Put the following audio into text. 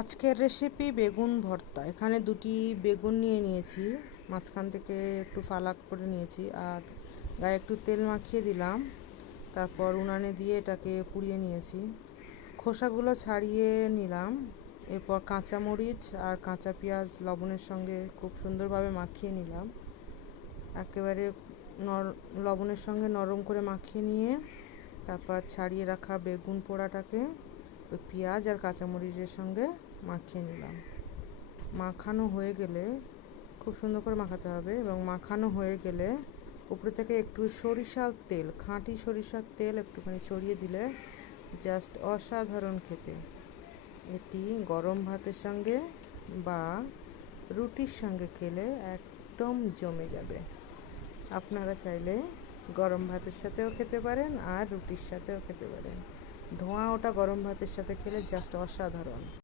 আজকের রেসিপি বেগুন ভর্তা। এখানে দুটি বেগুন নিয়ে নিয়েছি। মাঝখান থেকে একটু ফালাক করে নিয়েছি আর গায়ে একটু তেল মাখিয়ে দিলাম। তারপর উনানে দিয়ে এটাকে পুড়িয়ে নিয়েছি। খোসাগুলো ছাড়িয়ে নিলাম। এরপর কাঁচা মরিচ আর কাঁচা পেঁয়াজ লবণের সঙ্গে খুব সুন্দরভাবে মাখিয়ে নিলাম। একেবারে নর, লবণের সঙ্গে নরম করে মাখিয়ে নিয়ে তারপর ছাড়িয়ে রাখা বেগুন পোড়াটাকে ওই পেঁয়াজ আর কাঁচামরিচের সঙ্গে মাখিয়ে নিলাম। মাখানো হয়ে গেলে খুব সুন্দর করে মাখাতে হবে এবং মাখানো হয়ে গেলে উপরে থেকে একটু সরিষার তেল, খাঁটি সরিষার তেল একটুখানি ছড়িয়ে দিলে জাস্ট অসাধারণ খেতে। এটি গরম ভাতের সঙ্গে বা রুটির সঙ্গে খেলে একদম জমে যাবে। আপনারা চাইলে গরম ভাতের সাথেও খেতে পারেন আর রুটির সাথেও খেতে পারেন। ধোঁয়া ওটা গরম ভাতের সাথে খেলে জাস্ট অসাধারণ।